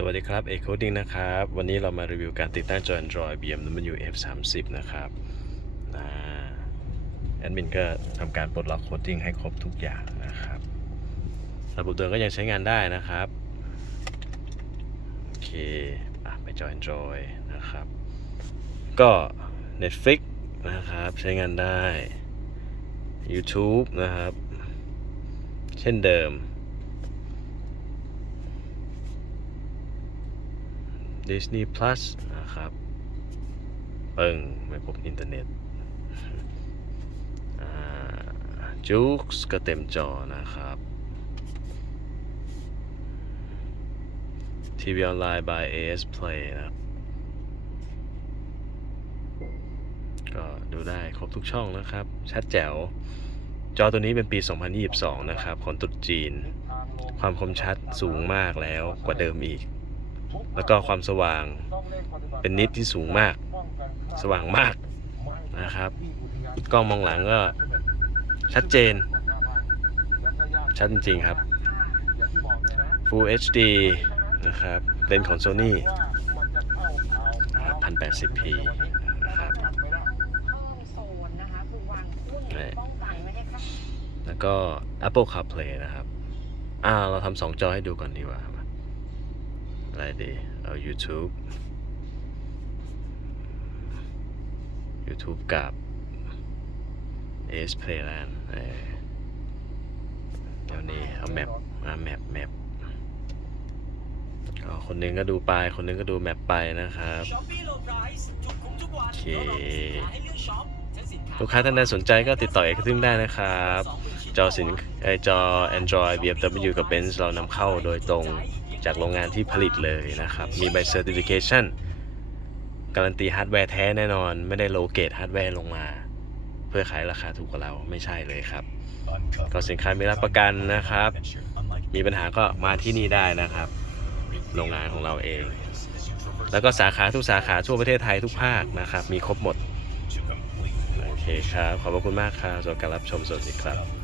สวัสดีครับเอกโคดิ้งนะครับ วันนี้เรามารีวิวการติดตั้งจอ Android BMW F30 นะครับแอดมินก็ทำการปลดล็อกโคดดิ้งให้ครบทุกอย่างนะครับ ระบบเดิมก็ยังใช้งานได้นะครับ โอเคอไปจอ Android นะครับ ก็ Netflix นะครับ ใช้งานได้ YouTube นะครับ เช่นเดิม Disney Plus นะครับปึ้งไม่พบอินเทอร์เน็ตจู๊กก็เต็มจอนะครับทีวีออนไลน์ by AS Play นะครับก็ดูได้ครบทุกช่องนะครับ ชัดแจ๋ว จอตัวนี้เป็นปี 2022 นะครับ ของตรุษจีน ความคมชัดสูงมากแล้วกว่าเดิมอีก แล้วก็ความสว่างเป็นนิดที่สูงมาก สว่างมากนะครับกล้องมองหลังก็ชัดเจน ชัดจริงๆครับ Full HD นะครับเลนส์ของ Sony 1080p นะครับเพิ่มโซนนะคะคือวางหุ้นนี่ป้องกันไม่ให้เข้าแล้วก็ Apple CarPlay นะครับ อ่า เราทำสองจอให้ดูก่อนดีกว่ามา อะไรดีเอา YouTube YouTube กับ AS Playland เออเดี๋ยวนี้เอาแมปมาแมปแมปก็คนหนึงก็ดูไป คนหนึงก็ดูแมปไปนะครับ โอเค ลูกค้าท่านใดสนใจก็ติดต่อเอกทึ่งได้นะครับ จอสินไอจอ Android BMW กับ Benz เรานำเข้าโดยตรงจากโรงงานที่ผลิตเลยนะครับ มีใบ Certification การันตีฮาร์ดแวร์แท้แน่นอน ไม่ได้โลเกตฮาร์ดแวร์ลงมา เพื่อขายราคาถูกกว่าเราไม่ใช่เลยครับ ก็สินค้ามีรับประกันนะครับ มีปัญหาก็มาที่นี่ได้นะครับ โรงงานของเราเอง แล้วก็สาขาทุกสาขาทั่วประเทศไทยทุกภาคนะครับ มีครบหมด เคครับ ขอบพระคุณมากครับสำหรับการรับชมสวัสดีครับ